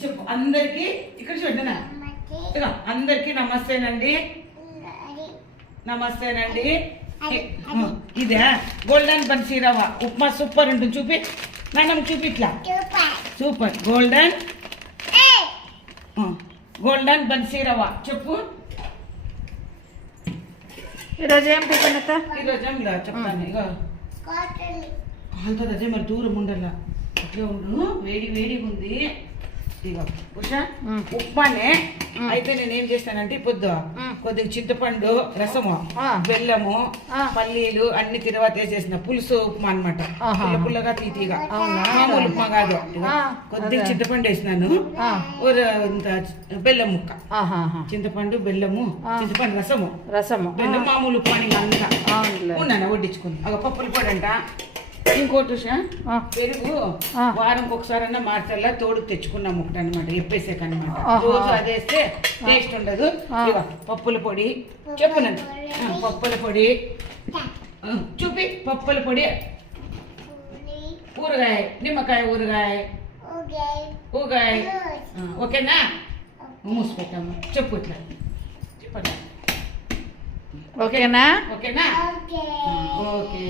చెప్పు అందరికి ఇక్కడ చూడనా అందరికి నమస్తేనండి. నమస్తేనండి. ఇదే గోల్డెన్ బన్సీ రవ్వ ఉప్మా సూపర్ ఉంటుంది. చూపి నాన్నమ్మ చూపి ఇట్లా సూపర్ గోల్డెన్ బన్సీ రవ్వ. చెప్పు ఈరోజు ఏం టిఫిన్ అత్త? ఈరోజు ఏం లేదు చెప్తాను. ఇక కాలుతుంది అదే మరి దూరం ఉండల్లా అట్లే ఉండు. వేడి వేడిగా ఉంది. ఇక ఉషా ఉప్మానే అయితే నేను ఏం చేస్తానంటే పొద్దు కొద్దిగా చింతపండు రసము బెల్లము పల్లీలు అన్ని తిరువాత వేసేసిన పులుసు ఉప్మా అనమాట. పుల్ల పుల్లగా తీతీగా మామూలు ఉప్మా కాదు. కొద్దిగా చింతపండు వేసినాను, ఇంత బెల్లం ముక్క, చింతపండు బెల్లము చింతపండు రసము బెల్లం మామూలు ఉప్మా అంతా ఉన్నాను వడ్డించుకుంది. ఒక పప్పుల పొడి అంట. ఇంకోటి పెరుగు వారంకి ఒకసారన్నా మార్చల్లా తోడు తెచ్చుకున్నాం ఒకటి అనమాట. ఎప్పేసాకనమాట రోజు అది వేస్తే టేస్ట్ ఉండదు. ఇక పప్పుల పొడి చెప్పునండి. పప్పుల పొడి చూపి పప్పుల పొడి ఊరగాయ నిమ్మకాయ ఊరగాయ ఊగాయ. ఓకేనా? మూసిపెట్టాము. చెప్పు ఇట్లా చెప్పండి. ఓకేనా? ఓకేనా? ఓకే.